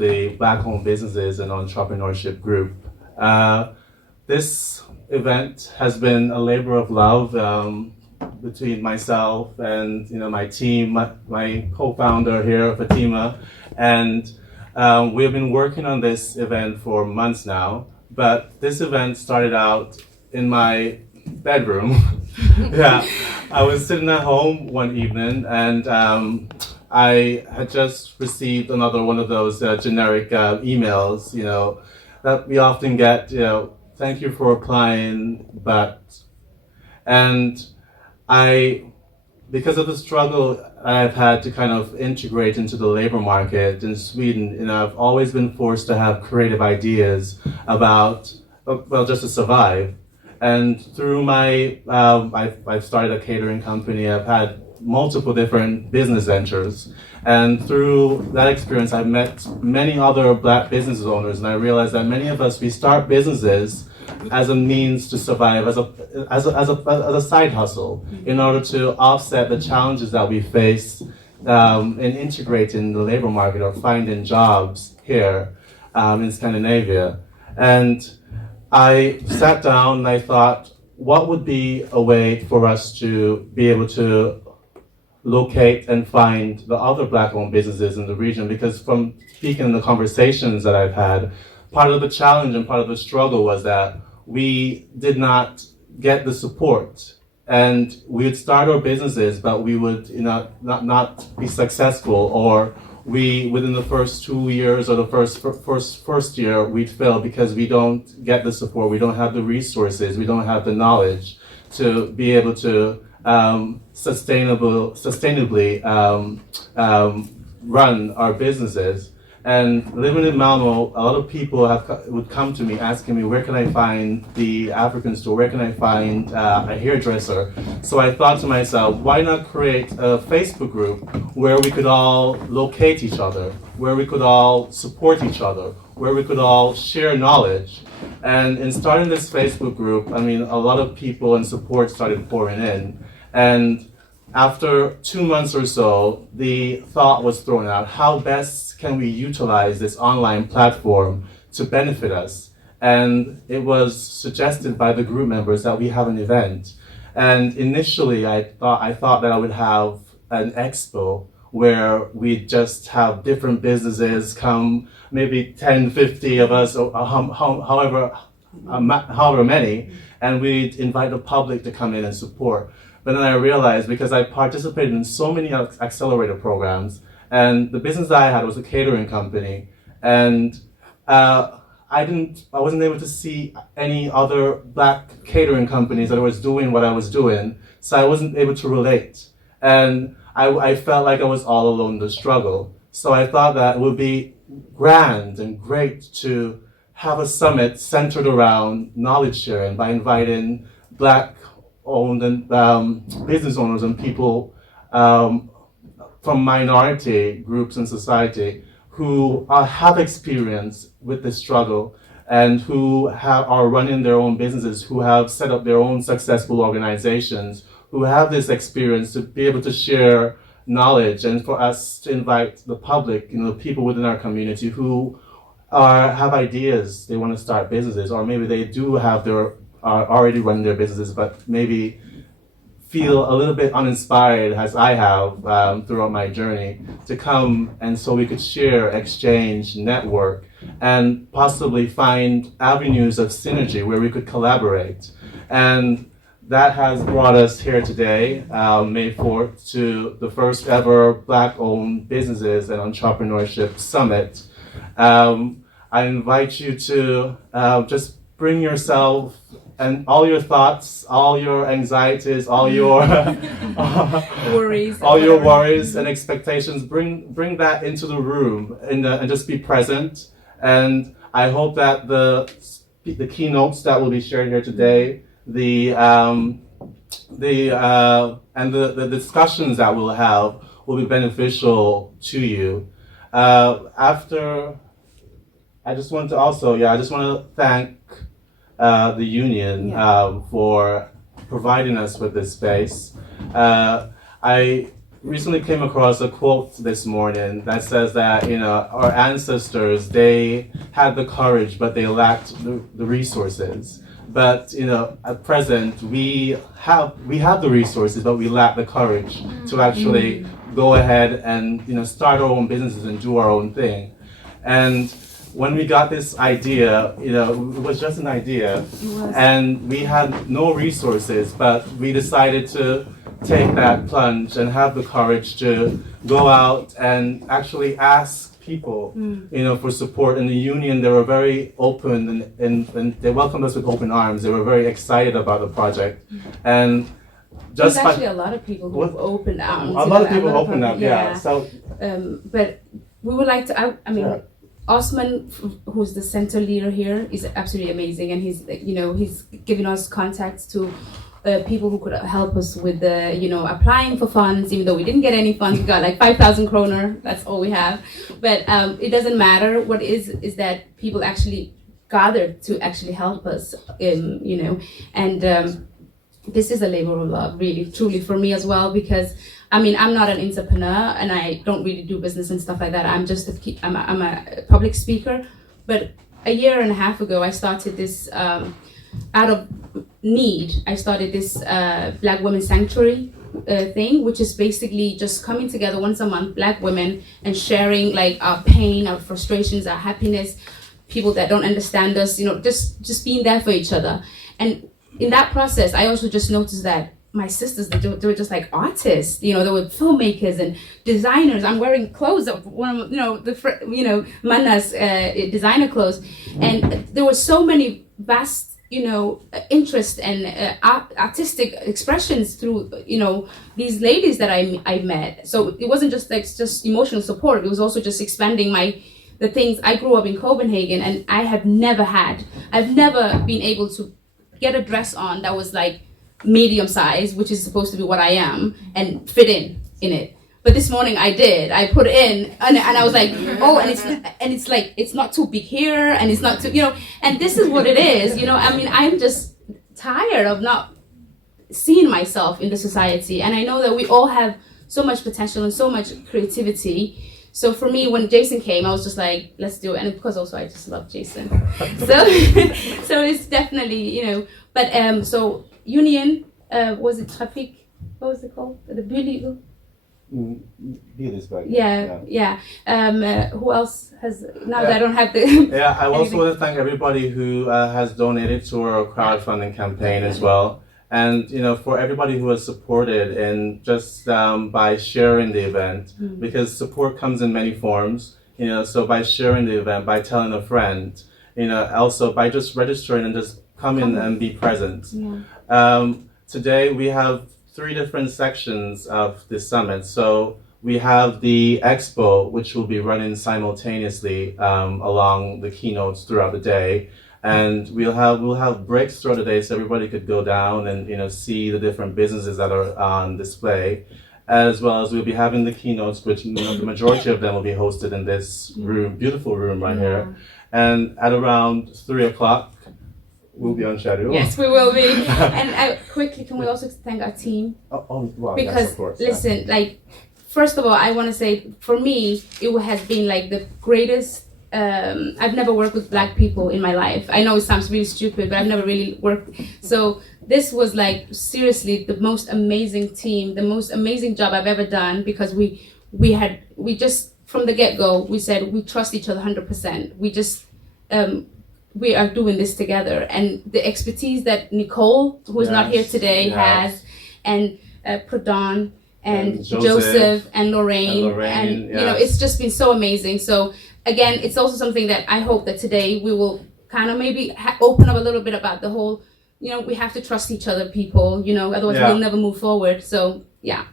the Black-owned businesses and entrepreneurship group. This event has been a labor of love between myself and my team, my co-founder here, Fatima, and we've been working on this event for months now. But this event started out in my bedroom. Yeah, I was sitting at home one evening, and I had just received another one of those generic emails, that we often get, thank you for applying, but, and because of the struggle I've had to kind of integrate into the labor market in Sweden, I've always been forced to have creative ideas about, well, just to survive. And through my, I've started a catering company, I've had multiple different business ventures. And through that experience, I've met many other Black business owners, and I realized that many of us, we start businesses as a means to survive, as a side hustle, in order to offset the challenges that we face in integrating the labor market or finding jobs here in Scandinavia. And I sat down and I thought, what would be a way for us to be able to locate and find the other Black-owned businesses in the region? Because from speaking in the conversations that I've had, part of the challenge and part of the struggle was that we did not get the support, and we would start our businesses, but we would not be successful, or we, within the first 2 years or the first year, we'd fail because we don't get the support, we don't have the resources, we don't have the knowledge to be able to sustainably run our businesses. And living in Malmo, a lot of people would come to me asking me, where can I find the African store? Where can I find a hairdresser? So I thought to myself, why not create a Facebook group where we could all locate each other, where we could all support each other, where we could all share knowledge. And in starting this Facebook group, I mean, a lot of people and support started pouring in. And after 2 months or so, the thought was thrown out, how best can we utilize this online platform to benefit us? And it was suggested by the group members that we have an event. And initially, I thought that I would have an expo where we just have different businesses come, maybe 10, 50 of us, or however many, and we'd invite the public to come in and support. But then I realized, because I participated in so many accelerator programs, and the business that I had was a catering company, and I wasn't able to see any other Black catering companies that was doing what I was doing, so I wasn't able to relate. And I felt like I was all alone in the struggle. So I thought that it would be grand and great to have a summit centered around knowledge sharing by inviting Black-owned and business owners and people from minority groups in society who have experience with this struggle and who are running their own businesses, who have set up their own successful organizations, who have this experience to be able to share knowledge, and for us to invite the public, people within our community who have ideas, they want to start businesses, or maybe they do have are already running their businesses, but maybe feel a little bit uninspired, as I have throughout my journey, to come, and so we could share, exchange, network, and possibly find avenues of synergy where we could collaborate. And that has brought us here today, May 4th, to the first ever Black-owned businesses and entrepreneurship summit. I invite you to just bring yourself and all your thoughts, all your anxieties, all your worries, all your worries and expectations. Bring that into the room and just be present. And I hope that the keynotes that will be shared here today, and the discussions that we'll have will be beneficial to you. I just want to thank the union for providing us with this space. I recently came across a quote this morning that says that, you know, our ancestors, they had the courage, but they lacked the resources. But, you know, at present, we have the resources, but we lack the courage to actually go ahead and, you know, start our own businesses and do our own thing. And when we got this idea, you know, it was just an idea, and we had no resources, but we decided to take that plunge and have the courage to go out and actually ask people, you know, for support. In the union, they were very open and they welcomed us with open arms. They were very excited about the project. And just there's actually a lot of people who have opened up. A lot of people opened up, yeah. So, but we would like to, I mean, Osman, who's the center leader here, is absolutely amazing, and he's, you know, he's giving us contacts to people who could help us with the, you know, applying for funds. Even though we didn't get any funds, we got like 5,000 kroner. That's all we have. But it doesn't matter. What is that people actually gathered to actually help us, you know, and this is a labor of love, really, truly, for me as well, because I mean, I'm not an entrepreneur and I don't really do business and stuff like that. I'm just I'm a public speaker. But a year and a half ago, I started this, out of need, I started this Black Women Sanctuary thing, which is basically just coming together once a month, Black women, and sharing like our pain, our frustrations, our happiness, people that don't understand us, you know, just being there for each other. And in that process, I also just noticed that my sisters, they were just like artists, you know, they were filmmakers and designers. I'm wearing clothes of one of, you know, Mana's designer clothes. And there were so many vast, you know, interest and artistic expressions through, you know, these ladies that I met. So it wasn't just like just emotional support. It was also just expanding the things. I grew up in Copenhagen, and I've never been able to get a dress on that was like medium size, which is supposed to be what I am, and fit in it. But this morning I did. I put it in, and I was like, oh, and it's like, it's not too big here, and it's not too, you know, and this is what it is, you know. I mean, I'm just tired of not seeing myself in the society, and I know that we all have so much potential and so much creativity. So for me, when Jason came, I was just like, let's do it. And because also I just love Jason. So it's definitely, you know, but so union, was it traffic? What was it called? The Bylivet? Yeah. Who else has, now that I don't have the... Yeah, I also want to thank everybody who has donated to our crowdfunding campaign as well. And, you know, for everybody who has supported and just by sharing the event, because support comes in many forms, you know, so by sharing the event, by telling a friend, you know, also by just registering and just come in and be present. Yeah. Today we have 3 different sections of the summit. So we have the expo, which will be running simultaneously along the keynotes throughout the day. And we'll have breaks throughout the day, so everybody could go down and, you know, see the different businesses that are on display, as well as we'll be having the keynotes, which, you know, the majority of them will be hosted in this room, beautiful room right here. And at around 3 o'clock, we'll be on schedule. Yes, we will be. And quickly, can we also thank our team? Well, because yes, of course, listen, like, first of all, I want to say, for me, it has been like the greatest. I've never worked with Black people in my life. I know it sounds really stupid, but I've never really worked. So this was like seriously the most amazing team, the most amazing job I've ever done, because we just from the get-go, we said we trust each other 100%. We just we are doing this together, and the expertise that Nicole, who is not here today, has, and Pradon and Joseph and Lorraine, and you know, it's just been so amazing. So again, it's also something that I hope that today we will kind of maybe open up a little bit about the whole, you know, we have to trust each other, people, you know, otherwise we'll never move forward. So yeah.